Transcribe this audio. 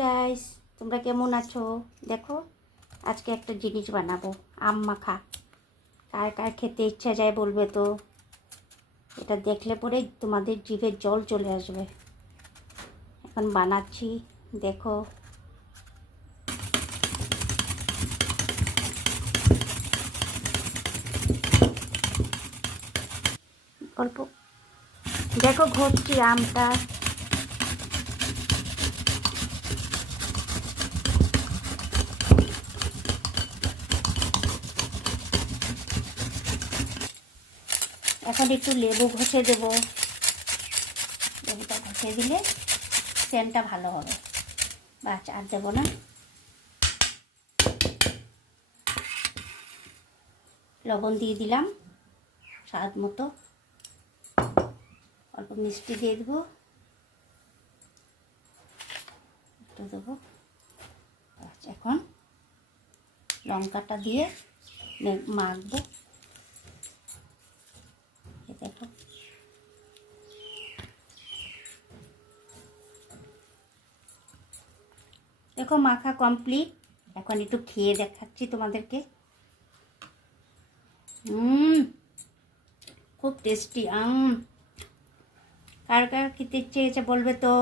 Guys, তোমরা কেমন আছো? দেখো, আজকে একটা জিনিস বানাবো, আম মাখা। কার কার খেতে ইচ্ছা যায় বলবে তো। এটা দেখলে পরে তোমাদের জিভে জল চলে আসবে। এখন বানাচ্ছি, দেখো। অল্প দেখো, ঘষছি আমটা। এখন একটু লেবু ঘষে দেবো। লেবুটা ঘষে দিলে সেন্টটা ভালো হবে। বাস, আর দেবো না। লবণ দিয়ে দিলাম স্বাদ মতো। অল্প মিষ্টি দিয়ে দেবো, একটু দেবো। আচ্ছা, এখন লঙ্কাটা দিয়ে মাখবো। দেখো, দেখো মাখা কমপ্লিট। এখন একটু খেয়ে দেখাচ্ছি তোমাদেরকে। খুব টেস্টি আম। কার কার খেতে ইচ্ছে হয়েছে বলবে তো।